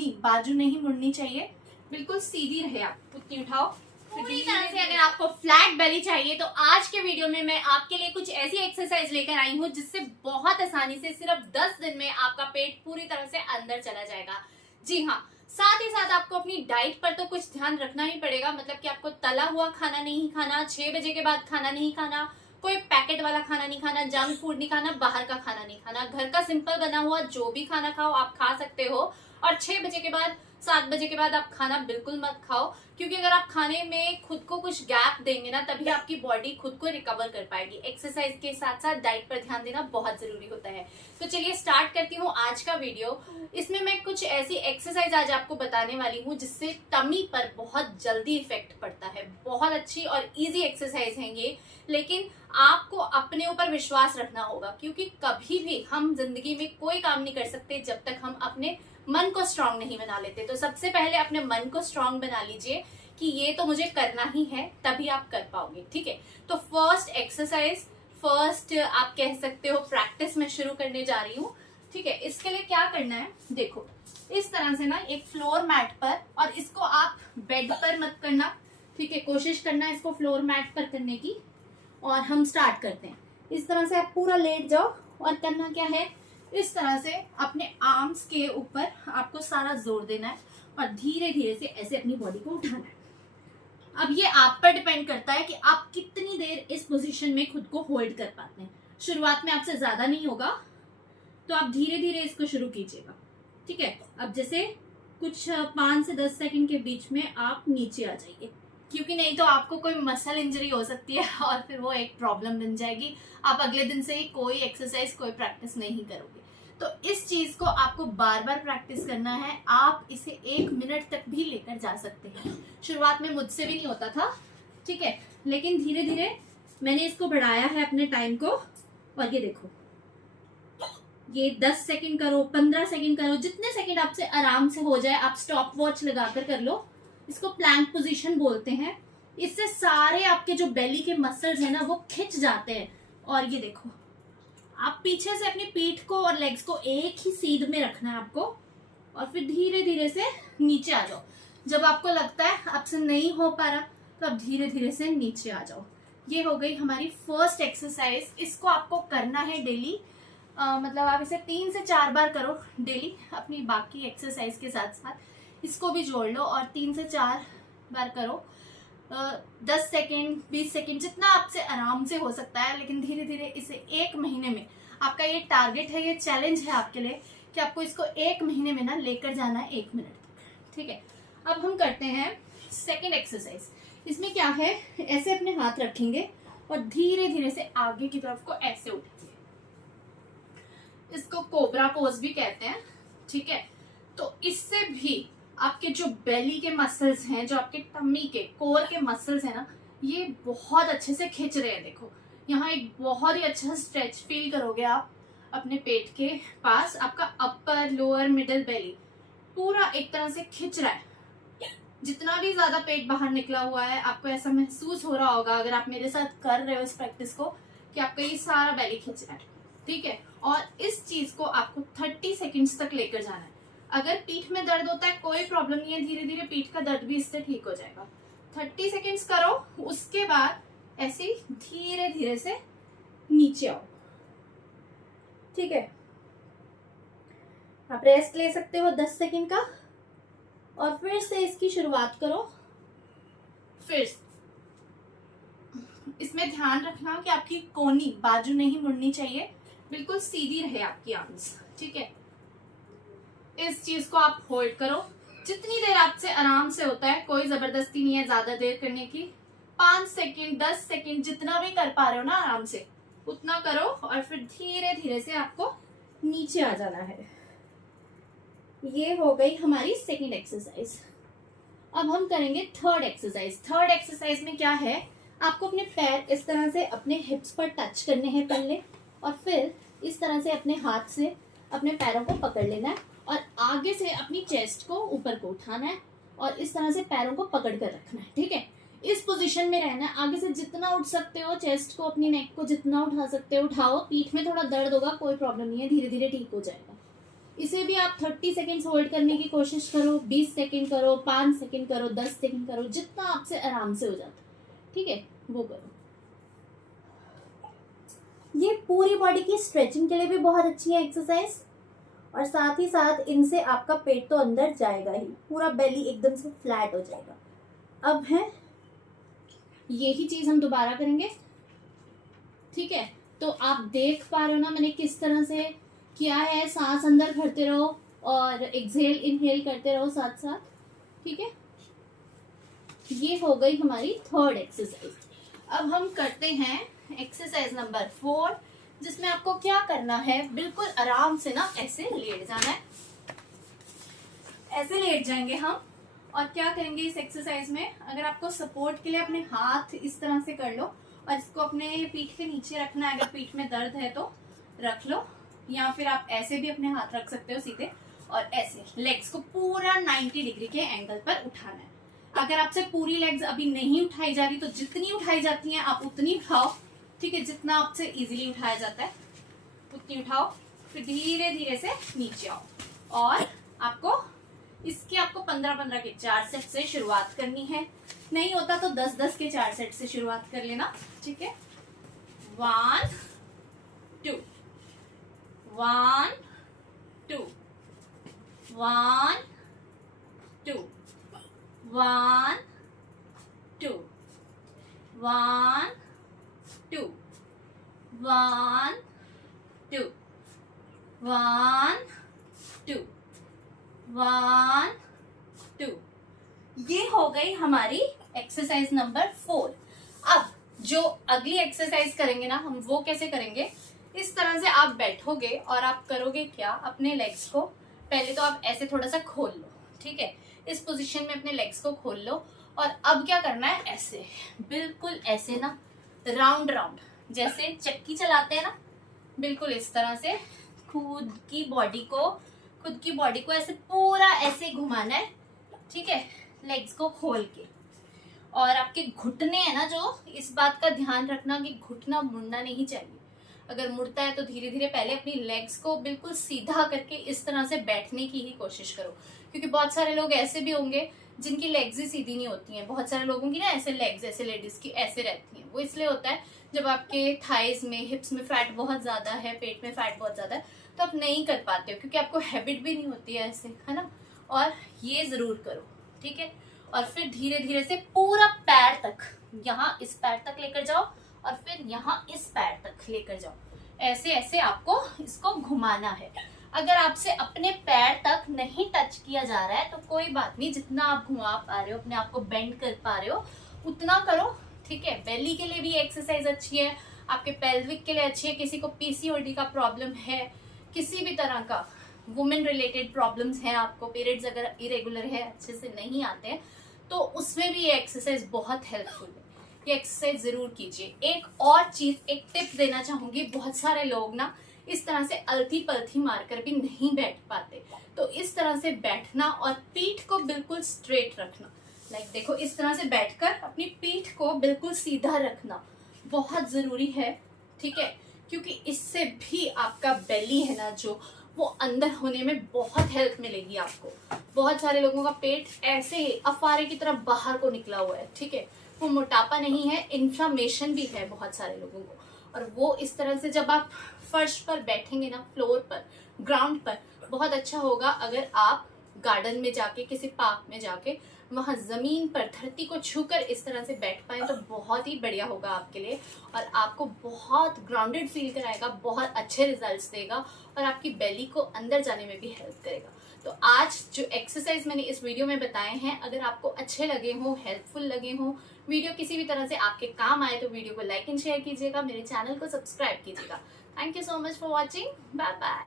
कोनी बाजू नहीं मुड़नी चाहिए, बिल्कुल सीधी रहे। आप उतनी उठाओ पूरी तरह से। अगर आपको फ्लैट बेली चाहिए तो आज के वीडियो में मैं आपके लिए कुछ ऐसी एक्सरसाइज लेकर आई हूँ जिससे बहुत आसानी से सिर्फ 10 दिन में आपका पेट पूरी तरह से अंदर चला जाएगा। जी हाँ, साथ ही साथ आपको अपनी डाइट पर तो कुछ ध्यान रखना ही पड़ेगा। मतलब कि आपको तला हुआ खाना नहीं खाना, 6 बजे के बाद खाना नहीं खाना, कोई पैकेट वाला खाना नहीं खाना, जंक फूड नहीं खाना, बाहर का खाना नहीं खाना। घर का सिंपल बना हुआ जो भी खाना खाओ आप खा सकते हो। और 6 बजे के बाद 7 बजे के बाद आप खाना बिल्कुल मत खाओ, क्योंकि अगर आप खाने में खुद को कुछ गैप देंगे ना तभी आपकी बॉडी खुद को रिकवर कर पाएगी। एक्सरसाइज के साथ साथ डाइट पर ध्यान देना बहुत जरूरी होता है। तो चलिए स्टार्ट करती हूँ आज का वीडियो। इसमें मैं कुछ ऐसी एक्सरसाइज आज आपको बताने वाली हूँ जिससे टमी पर बहुत जल्दी इफेक्ट पड़ता है। बहुत अच्छी और इजी एक्सरसाइज है ये, लेकिन आपको अपने ऊपर विश्वास रखना होगा, क्योंकि कभी भी हम जिंदगी में कोई काम नहीं कर सकते जब तक हम अपने मन को स्ट्रांग नहीं बना लेते। तो सबसे पहले अपने मन को स्ट्रांग बना लीजिए कि ये तो मुझे करना ही है, तभी आप कर पाओगे। ठीक है, तो फर्स्ट एक्सरसाइज, फर्स्ट आप कह सकते हो प्रैक्टिस मैं शुरू करने जा रही हूँ। ठीक है, इसके लिए क्या करना है, देखो इस तरह से ना एक फ्लोर मैट पर, और इसको आप बेड पर मत करना। ठीक है, कोशिश करना इसको फ्लोर मैट पर करने की। और हम स्टार्ट करते हैं। इस तरह से आप पूरा लेट जाओ और करना क्या है, इस तरह से अपने आर्म्स के ऊपर आपको सारा जोर देना है और धीरे धीरे से ऐसे अपनी बॉडी को उठाना है। अब ये आप पर डिपेंड करता है कि आप कितनी देर इस पोजीशन में खुद को होल्ड कर पाते हैं। शुरुआत में आपसे ज्यादा नहीं होगा, तो आप धीरे धीरे इसको शुरू कीजिएगा। ठीक है, अब जैसे कुछ 5 से 10 सेकंड के बीच में आप नीचे आ जाइए, क्योंकि नहीं तो आपको कोई मसल इंजरी हो सकती है और फिर वो एक प्रॉब्लम बन जाएगी। आप अगले दिन से ही कोई एक्सरसाइज कोई प्रैक्टिस नहीं करोगे। तो इस चीज को आपको बार बार प्रैक्टिस करना है। आप इसे 1 मिनट तक भी लेकर जा सकते हैं। शुरुआत में मुझसे भी नहीं होता था, ठीक है, लेकिन धीरे धीरे मैंने इसको बढ़ाया है अपने टाइम को। और ये देखो, ये 10 सेकंड करो, 15 सेकंड करो, जितने सेकंड आपसे आराम से हो जाए। आप स्टॉप वॉच लगाकर कर लो। इसको प्लैंक पोजीशन बोलते हैं। इससे सारे आपके जो बेली के मसल्स हैं ना वो खिंच जाते हैं। और ये देखो, आप पीछे से अपनी पीठ को और लेग्स को एक ही सीध में रखना है आपको, और फिर धीरे धीरे से नीचे आ जाओ। जब आपको लगता है आपसे नहीं हो पा रहा तो आप धीरे धीरे से नीचे आ जाओ। ये हो गई हमारी फर्स्ट एक्सरसाइज। इसको आपको करना है डेली। मतलब आप इसे 3 से 4 बार करो डेली, अपनी बाकी एक्सरसाइज के साथ साथ इसको भी जोड़ लो और 3 से 4 बार करो। 10 सेकेंड 20 सेकेंड जितना आपसे आराम से हो सकता है, लेकिन धीरे धीरे इसे 1 महीने में, आपका ये टारगेट है, ये चैलेंज है आपके लिए कि आपको इसको 1 महीने में ना लेकर जाना है 1 मिनट तक। ठीक है, अब हम करते हैं सेकेंड एक्सरसाइज। इसमें क्या है, ऐसे अपने हाथ रखेंगे और धीरे धीरे से आगे की तरफ को ऐसे उठाइए। इसको कोबरा पोज भी कहते हैं। ठीक है, तो इससे भी आपके जो बेली के मसल्स हैं, जो आपके टमी के कोर के मसल्स हैं ना, ये बहुत अच्छे से खिंच रहे हैं। देखो यहाँ एक बहुत ही अच्छा स्ट्रेच फील करोगे आप अपने पेट के पास। आपका अपर लोअर मिडिल बेली पूरा एक तरह से खिंच रहा है। जितना भी ज्यादा पेट बाहर निकला हुआ है, आपको ऐसा महसूस हो रहा होगा अगर आप मेरे साथ कर रहे हो इस प्रैक्टिस को, कि आपका ये सारा बेली खिंच रहा है। ठीक है, और इस चीज को आपको 30 सेकेंड्स तक लेकर जाना है। अगर पीठ में दर्द होता है कोई प्रॉब्लम नहीं है, धीरे धीरे पीठ का दर्द भी इससे ठीक हो जाएगा। 30 सेकेंड्स करो, उसके बाद ऐसे धीरे धीरे से नीचे आओ। ठीक है, आप रेस्ट ले सकते हो 10 सेकेंड का, और फिर से इसकी शुरुआत करो। फिर इसमें ध्यान रखना कि आपकी कोनी बाजू नहीं मुड़नी चाहिए, बिल्कुल सीधी रहे आपकी आर्म्स। ठीक है, इस चीज को आप होल्ड करो जितनी देर आपसे आराम से होता है। कोई जबरदस्ती नहीं है ज्यादा देर करने की। 5 सेकेंड 10 सेकेंड जितना भी कर पा रहे हो ना आराम से उतना करो, और फिर धीरे धीरे से आपको नीचे आ जाना है। ये हो गई हमारी सेकेंड एक्सरसाइज। अब हम करेंगे थर्ड एक्सरसाइज। थर्ड एक्सरसाइज में क्या है, आपको अपने पैर इस तरह से अपने हिप्स पर टच करने हैं पहले, और फिर इस तरह से अपने हाथ से अपने पैरों को पकड़ लेना है और आगे से अपनी चेस्ट को ऊपर को उठाना है और इस तरह से पैरों को पकड़ कर रखना है। ठीक है, इस पोजीशन में रहना है। आगे से जितना उठ सकते हो, चेस्ट को अपनी नेक को जितना उठा सकते हो उठाओ। पीठ में थोड़ा दर्द होगा, कोई प्रॉब्लम नहीं है, धीरे धीरे ठीक हो जाएगा। इसे भी आप 30 सेकेंड्स होल्ड करने की कोशिश करो, 20 सेकेंड करो, 5 सेकेंड करो, 10 सेकेंड करो, जितना आपसे आराम से हो जाता है, ठीक है, वो करो। ये पूरी बॉडी की स्ट्रेचिंग के लिए भी बहुत अच्छी है एक्सरसाइज, और साथ ही साथ इनसे आपका पेट तो अंदर जाएगा ही, पूरा बेली एकदम से फ्लैट हो जाएगा। अब है यही चीज हम दोबारा करेंगे, ठीक है। तो आप देख पा रहे हो ना मैंने किस तरह से किया है। सांस अंदर भरते रहो और एक्सहेल इनहेल करते रहो साथ साथ, ठीक है। ये हो गई हमारी थर्ड एक्सरसाइज। अब हम करते हैं एक्सरसाइज नंबर 4, जिसमें आपको क्या करना है, बिल्कुल आराम से ना ऐसे लेट जाना है। ऐसे लेट जाएंगे हम, और क्या करेंगे इस एक्सरसाइज में, अगर आपको सपोर्ट के लिए अपने हाथ इस तरह से कर लो और इसको अपने पीठ के नीचे रखना है। अगर पीठ में दर्द है तो रख लो, या फिर आप ऐसे भी अपने हाथ रख सकते हो सीधे, और ऐसे लेग्स को पूरा 90 डिग्री के एंगल पर उठाना है। अगर आपसे पूरी लेग्स अभी नहीं उठाई जा रही तो जितनी उठाई जाती हैं आप उतनी उठाओ, ठीक है। जितना आपसे इजीली उठाया जाता है उतनी उठाओ, फिर धीरे धीरे से नीचे आओ। और आपको 15-15 के 4 सेट से शुरुआत करनी है। नहीं होता तो 10-10 के 4 सेट से शुरुआत कर लेना, ठीक है। 1 2 1 2 1 2 1 2 1 2 1 2 1 2 1 2। ये हो गई हमारी एक्सरसाइज नंबर 4। अब जो अगली एक्सरसाइज करेंगे ना हम, वो कैसे करेंगे, इस तरह से आप बैठोगे और आप करोगे क्या, अपने लेग्स को पहले तो आप ऐसे थोड़ा सा खोल लो, ठीक है। इस पोजीशन में अपने लेग्स को खोल लो, और अब क्या करना है, ऐसे बिल्कुल ऐसे ना राउंड राउंड, जैसे चक्की चलाते हैं ना, बिल्कुल इस तरह से खुद की बॉडी को ऐसे पूरा ऐसे घुमाना है, ठीक है, लेग्स को खोल के। और आपके घुटने हैं ना, जो इस बात का ध्यान रखना कि घुटना मुड़ना नहीं चाहिए। अगर मुड़ता है तो धीरे धीरे पहले अपनी लेग्स को बिल्कुल सीधा करके इस तरह से बैठने की ही कोशिश करो, क्योंकि बहुत सारे लोग ऐसे भी होंगे जिनकी लेग्स ही सीधी नहीं होती हैं। बहुत सारे लोगों की ना ऐसे लेग्स, ऐसे लेडीज की ऐसे रहती हैं। वो इसलिए होता है जब आपके थाइज में, हिप्स में फैट बहुत ज्यादा है, पेट में फैट बहुत ज्यादा है, तो आप नहीं कर पाते हो, क्योंकि आपको हैबिट भी नहीं होती है ऐसे, है ना। और ये जरूर करो, ठीक है। और फिर धीरे धीरे से पूरा पैर तक, यहाँ इस पैर तक लेकर जाओ, और फिर यहाँ इस पैर तक लेकर जाओ। ऐसे ऐसे आपको इसको घुमाना है। अगर आपसे अपने पैर तक नहीं टच किया जा रहा है तो कोई बात नहीं, जितना आप घुमा पा रहे हो, अपने आप को बेंड कर पा रहे हो, उतना करो, ठीक है। बेली के लिए भी एक्सरसाइज अच्छी है, आपके पेल्विक के लिए अच्छी है। किसी को पीसीओडी का प्रॉब्लम है, किसी भी तरह का वुमेन रिलेटेड प्रॉब्लम्स हैं, आपको पीरियड्स अगर इरेगुलर है, अच्छे से नहीं आते हैं, तो उसमें भी ये एक्सरसाइज बहुत हेल्पफुल है। ये एक्सरसाइज जरूर कीजिए। एक और चीज, एक टिप देना चाहूंगी, बहुत सारे लोग ना इस तरह से अलथी पलथी मारकर भी नहीं बैठ पाते, तो इस तरह से बैठना और पीठ को बिल्कुल स्ट्रेट रखना, लाइक देखो इस तरह से बैठकर अपनी पीठ को बिल्कुल सीधा रखना बहुत जरूरी है, ठीक है। क्योंकि इससे भी आपका बेली है ना, जो वो अंदर होने में बहुत हेल्प मिलेगी आपको। बहुत सारे लोगों का पेट ऐसे ही अफारे की तरफ बाहर को निकला हुआ है, ठीक है। वो मोटापा नहीं है, इन्फ्लामेशन भी है बहुत सारे लोगों को। और वो इस तरह से जब आप फर्श पर बैठेंगे ना, फ्लोर पर, ग्राउंड पर, बहुत अच्छा होगा। अगर आप गार्डन में जाके, किसी पार्क में जाके, वहां जमीन पर धरती को छूकर इस तरह से बैठ पाए तो बहुत ही बढ़िया होगा आपके लिए, और आपको बहुत ग्राउंडेड फील कराएगा, बहुत अच्छे रिजल्ट्स देगा, और आपकी बेली को अंदर जाने में भी हेल्प करेगा। तो आज जो एक्सरसाइज मैंने इस वीडियो में बताए हैं, अगर आपको अच्छे लगे हो, हेल्पफुल लगे हो, वीडियो किसी भी तरह से आपके काम आए, तो वीडियो को लाइक एंड शेयर कीजिएगा, मेरे चैनल को सब्सक्राइब कीजिएगा। Thank you so much for watching, bye bye.